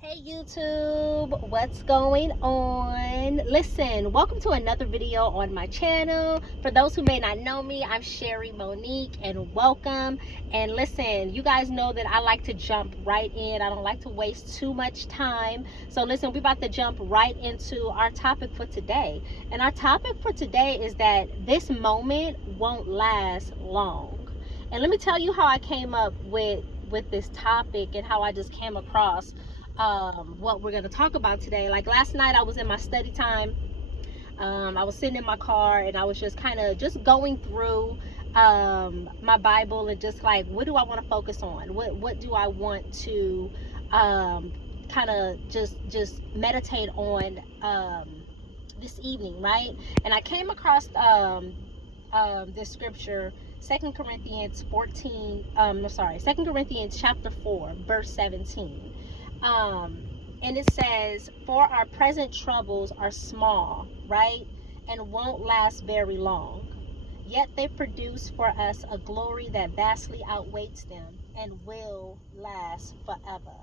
Hey YouTube, what's going on? Listen, welcome to another video on my channel. For those who may not know me, I'm Sherry Monique and welcome. And listen, you guys know that I like to jump right in. I don't like to waste too much time. So listen, we're about to jump right into our topic for today. And our topic for today is that this moment won't last long. And let me tell you how I came up with this topic and how I just came across what we're going to talk about today. Like last night I was in my study time. I was sitting in my car and I was just kind of just going through my Bible and just like, what do I want to focus on? What do I want to kind of just meditate on this evening, right? And I came across this scripture, 2 Corinthians 2 Corinthians chapter 4 verse 17. And it says, for our present troubles are small, right, and won't last very long, yet they produce for us a glory that vastly outweighs them and will last forever,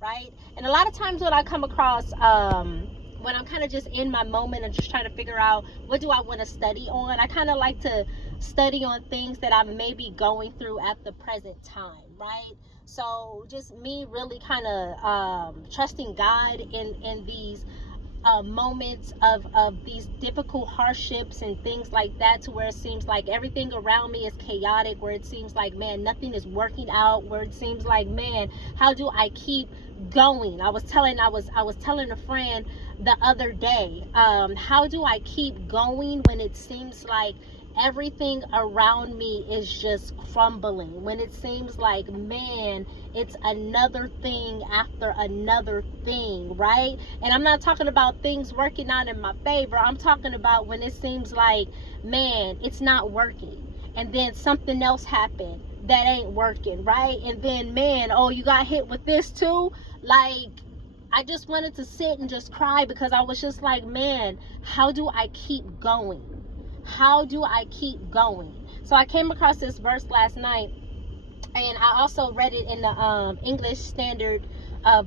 right? And a lot of times when I come across when I'm kind of just in my moment and just trying to figure out what do I want to study on, I kind of like to study on things that I may be going through at the present time, right? So just me really kind of trusting God in these moments of these difficult hardships and things like that, to where it seems like everything around me is chaotic, where it seems like, man, nothing is working out, where it seems like, man, how do I keep going? I was telling a friend the other day, how do I keep going when it seems like everything around me is just crumbling, when it seems like, man, it's another thing after another thing, right? And I'm not talking about things working out in my favor. I'm talking about when it seems like, man, it's not working, and then something else happened that ain't working, right? And then, man, oh, you got hit with this too. Like, I just wanted to sit and just cry, because I was just like, man, how do I keep going? How do I keep going? So I came across this verse last night, and I also read it in the English Standard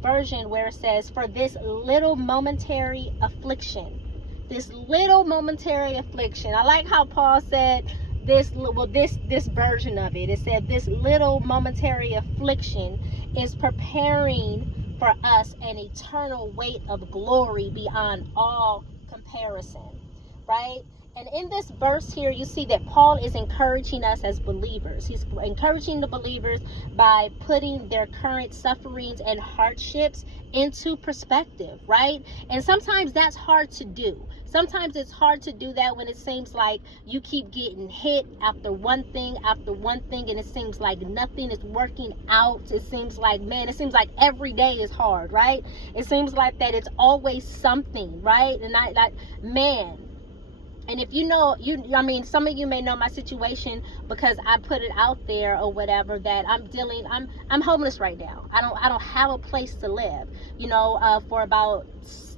Version, where it says, for this little momentary affliction. This little momentary affliction. I like how Paul said this, well, this version of it. It said this little momentary affliction is preparing for us an eternal weight of glory beyond all comparison, right? And in this verse here, you see that Paul is encouraging us as believers. He's encouraging the believers by putting their current sufferings and hardships into perspective, right? And sometimes that's hard to do. Sometimes it's hard to do that when it seems like you keep getting hit after one thing, and it seems like nothing is working out. It seems like, man, it seems like every day is hard, right? It seems like that it's always something, right? And man, and if you know, I mean, some of you may know my situation because I put it out there or whatever, that I'm homeless right now. I don't have a place to live. You know, for about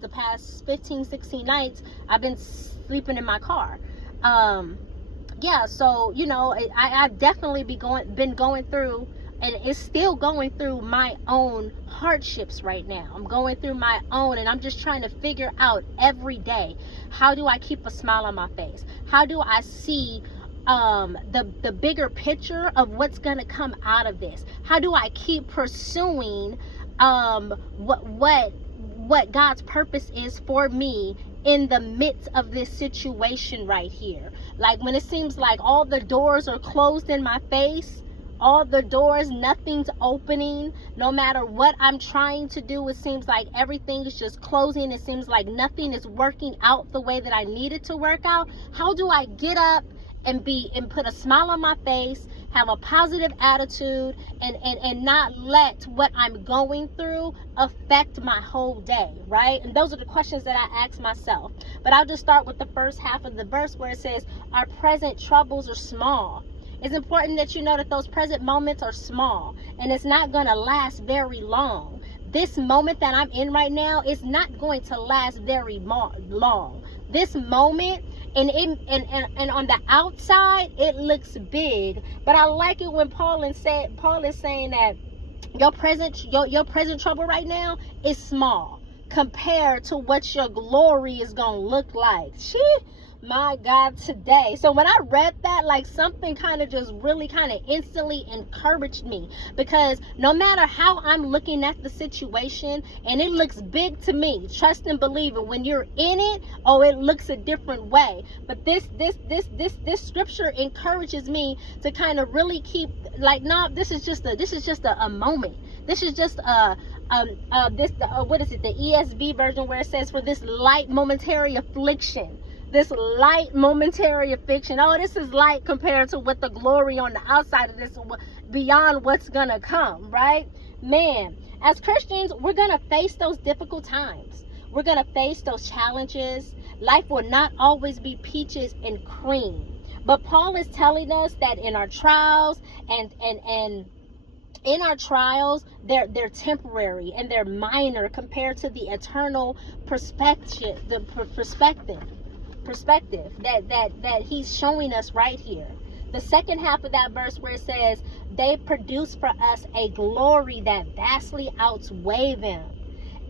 the past 15, 16 nights, I've been sleeping in my car. Yeah, so, you know, I've definitely been going through, and it's still going through my own hardships right now. I'm going through my own, and I'm just trying to figure out every day, how do I keep a smile on my face? How do I see the bigger picture of what's gonna come out of this? How do I keep pursuing what God's purpose is for me in the midst of this situation right here? Like, when it seems like all the doors are closed in my face, all the doors, nothing's opening. No matter what I'm trying to do, it seems like everything is just closing. It seems like nothing is working out the way that I need it to work out. How do I get up and put a smile on my face, have a positive attitude, and not let what I'm going through affect my whole day, right? And those are the questions that I ask myself. But I'll just start with the first half of the verse, where it says, our present troubles are small. It's important that you know that those present moments are small, and it's not going to last very long. This moment that I'm in right now is not going to last very long. This moment, and on the outside, it looks big, but I like it when Paul is saying that Your present trouble right now is small compared to what your glory is gonna look like. My God, today. So when I read that, like, something kind of just really kind of instantly encouraged me, because no matter how I'm looking at the situation and it looks big to me, trust and believe it, when you're in it, oh, it looks a different way. But this scripture encourages me to kind of really keep, like, no, this is just a moment. This is just what is it, the ESV version, where it says, for this light momentary affliction. This light momentary affliction. Oh, this is light compared to what the glory on the outside of this, beyond what's gonna come, right? Man, as Christians, we're gonna face those difficult times. We're gonna face those challenges. Life will not always be peaches and cream. But Paul is telling us that in our trials and in our trials, they're temporary and they're minor compared to the eternal perspective that he's showing us right here. The second half of that verse, where it says, they produce for us a glory that vastly outweighs them.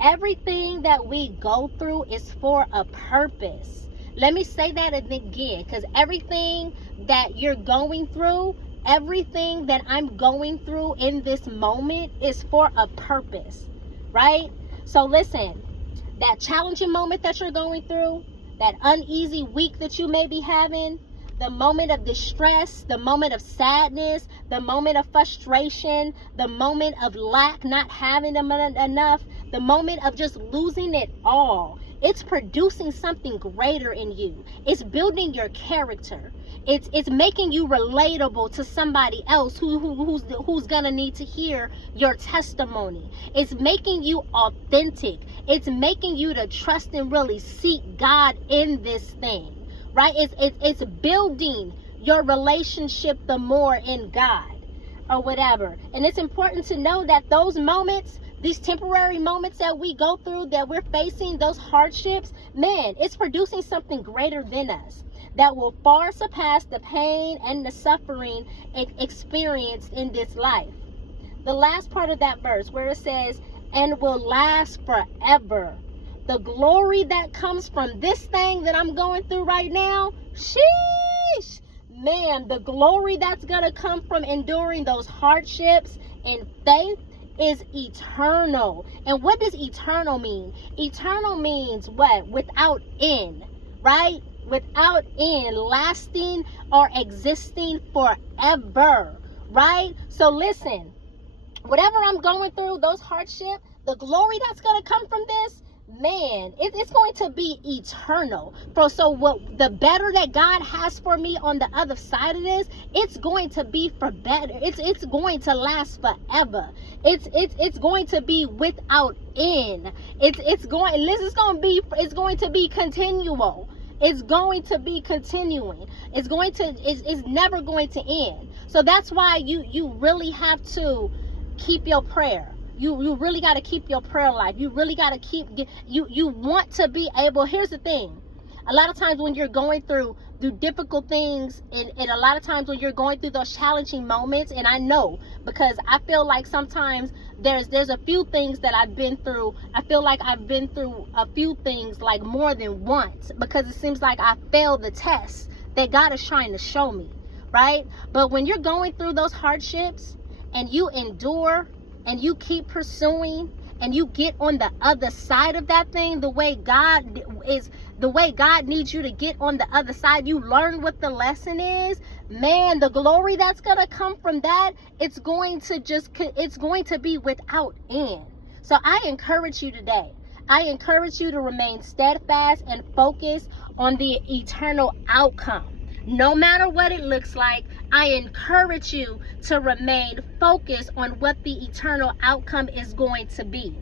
Everything that we go through is for a purpose. Let me say that again, because everything that you're going through, everything that I'm going through in this moment is for a purpose, right? So listen, that challenging moment that you're going through, that uneasy week that you may be having, the moment of distress, the moment of sadness, the moment of frustration, the moment of lack, not having enough, the moment of just losing it all, it's producing something greater in you. It's building your character. It's making you relatable to somebody else who's gonna need to hear your testimony. It's making you authentic. It's making you to trust and really seek God in this thing, right? It's building your relationship the more in God, or whatever. And it's important to know that those moments, these temporary moments that we go through, that we're facing, those hardships, man, it's producing something greater than us that will far surpass the pain and the suffering experienced in this life. The last part of that verse, where it says, and will last forever. The glory that comes from this thing that I'm going through right now, sheesh, man, the glory that's gonna come from enduring those hardships in faith is eternal. And what does eternal mean? Eternal means what? Without end, right? Without end, lasting or existing forever, right? So listen, whatever I'm going through, those hardships, the glory that's going to come from this, man, it's going to be eternal. So what, the better that God has for me on the other side of this, it's going to be for better. It's going to last forever. It's going to be without end. It's going to be continual. It's going to be continuing. It's never going to end. So that's why you really have to keep your prayer. You really got to keep your prayer life. You really got to you want to be able. Here's the thing. A lot of times when you're going through difficult things, and a lot of times when you're going through those challenging moments, and I know, because I feel like sometimes there's a few things that I've been through. I feel like I've been through a few things like more than once, because it seems like I failed the test that God is trying to show me, right? But when you're going through those hardships and you endure and you keep pursuing and you get on the other side of that thing, the way God needs you to get on the other side, you learn what the lesson is, man, the glory that's gonna come from that, it's going to be without end. So I encourage you today, I encourage you to remain steadfast and focused on the eternal outcome. No matter what it looks like, I encourage you to remain focused on what the eternal outcome is going to be.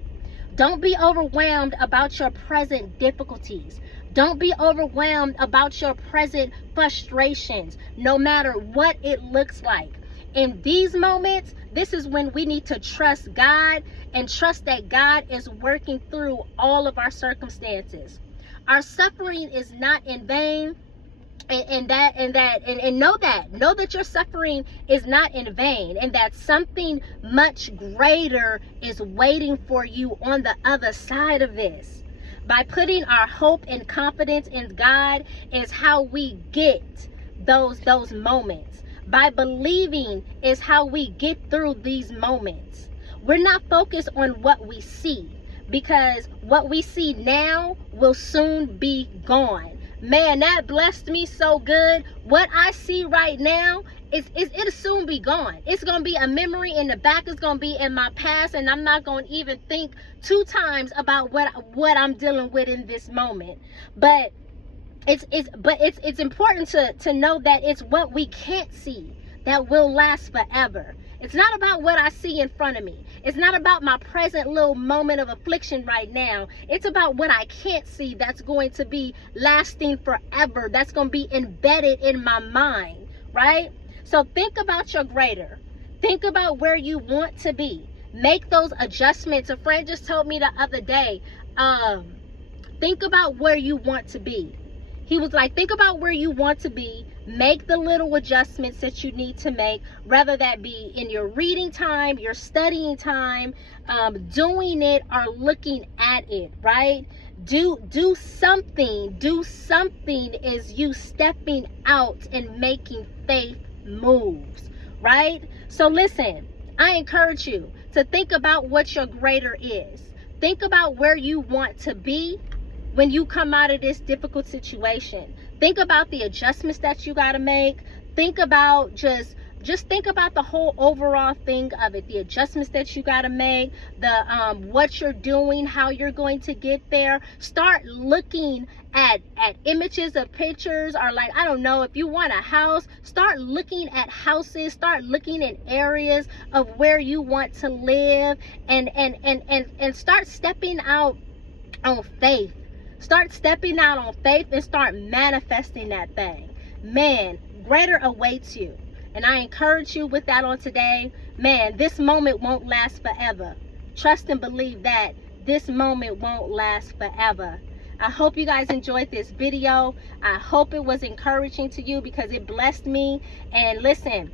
Don't be overwhelmed about your present difficulties. Don't be overwhelmed about your present frustrations, no matter what it looks like. In these moments, this is when we need to trust God and trust that God is working through all of our circumstances. Our suffering is not in vain. And know that your suffering is not in vain, and that something much greater is waiting for you on the other side of this. By putting our hope and confidence in God is how we get those moments. By believing is how we get through these moments. We're not focused on what we see, because what we see now will soon be gone. Man, that blessed me so good. What I see right now, it'll soon be gone. It's going to be a memory in the back. It's going to be in my past, and I'm not going to even think 2 times about what I'm dealing with in this moment. But it's important to know that it's what we can't see that will last forever. It's not about what I see in front of me. It's not about my present little moment of affliction right now. It's about what I can't see that's going to be lasting forever. That's going to be embedded in my mind, right? So think about your greater. Think about where you want to be. Make those adjustments. A friend just told me the other day, think about where you want to be. He was like, think about where you want to be. Make the little adjustments that you need to make, whether that be in your reading time, your studying time, doing it or looking at it, right? Do something. Do something is you stepping out and making faith moves, right? So listen, I encourage you to think about what your greater is. Think about where you want to be when you come out of this difficult situation. Think about the adjustments that you got to make. Think about just think about the whole overall thing of it, the adjustments that you got to make, the what you're doing, how you're going to get there. Start looking at images of pictures, or like, I don't know, if you want a house, start looking at houses, start looking at areas of where you want to live, and start stepping out on faith. Start stepping out on faith and start manifesting that thing. Man, greater awaits you. And I encourage you with that on today. Man, this moment won't last forever. Trust and believe that this moment won't last forever. I hope you guys enjoyed this video. I hope it was encouraging to you, because it blessed me. And listen,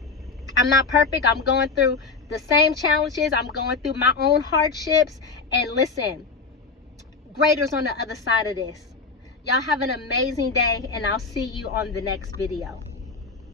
I'm not perfect. I'm going through the same challenges. I'm going through my own hardships. And listen, greater's on the other side of this. Y'all have an amazing day, and I'll see you on the next video.